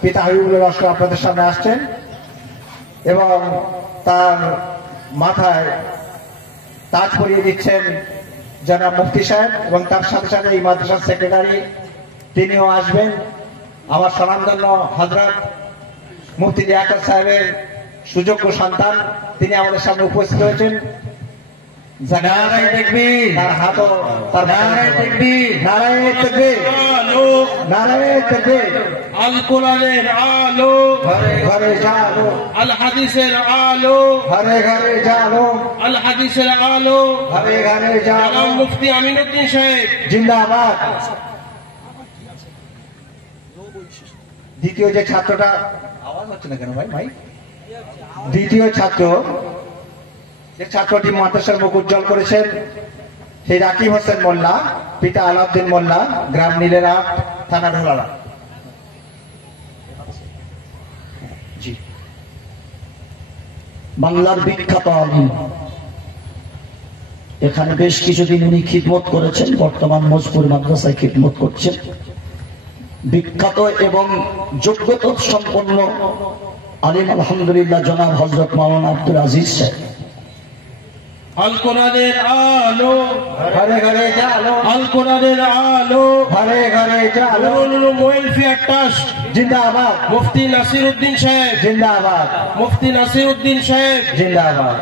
পিতা হাবিবুল লস্কর আপনাদের সামনে আসছেন এবং তার মাথায় তাজ পরিয়ে দিচ্ছেন জনাব মুফতি সাহেব এবং তার সাথে সাথে এই মাদ্রাসার সেক্রেটারি তিনিও আসবেন। আমার স্বনামধন্য হযরত মুফতি লিয়াকত সাহেবের সুযোগ্য সন্তান তিনি আমাদের সামনে উপস্থিত হয়েছেন। নারায়ে তাকবীর, তার হাতও তার নারায়ে তাকবীর, নারায়ে তাকবীর, নারায়ে তাকবীর। আল কোরআনের আলো ঘরে ঘরে জালো, আল হাদিসের আলো ঘরে ঘরে জালো, আল হাদিসের আলো ঘরে ঘরে জালো। মুফতি আমিনউদ্দিন সাহেব জিন্দাবাদ। দ্বিতীয় যে ছাত্রটা, আওয়াজ হচ্ছে না কেন ভাই? ভাই দ্বিতীয় ছাত্র যে ছাত্রটি মাদ্রাসার মুখ উজ্জ্বল করেছেন সেই রাকিব হোসেন মোল্লা, পিতা আলাউদ্দিন মোল্লা, গ্রাম নীলেরহাট, থানা ঢোলারা। বাংলার বিখ্যাত আলিম, এখানে বেশ কিছুদিন উনি খিদমত করেছেন, বর্তমান মজপুর মাদ্রাসায় খিদমত করছেন। বিখ্যাত এবং যোগ্যতা সম্পন্ন আলিম আলহামদুলিল্লাহ জনাব হযরত মাওলানা আব্দুল আজিজ সাহেব। আল কোরআনের আলো ঘরে ঘরে জালো, আল কোরআনের আলো ঘরে ঘরে জালো। নুরুল ওয়েলফেয়ার ট্রাস্ট জিন্দাবাদ, মুফতি নাসিরউদ্দিন সাহেব, জিন্দাবাদ, মুফতি নাসিরউদ্দিন সাহেব। জিন্দাবাদ।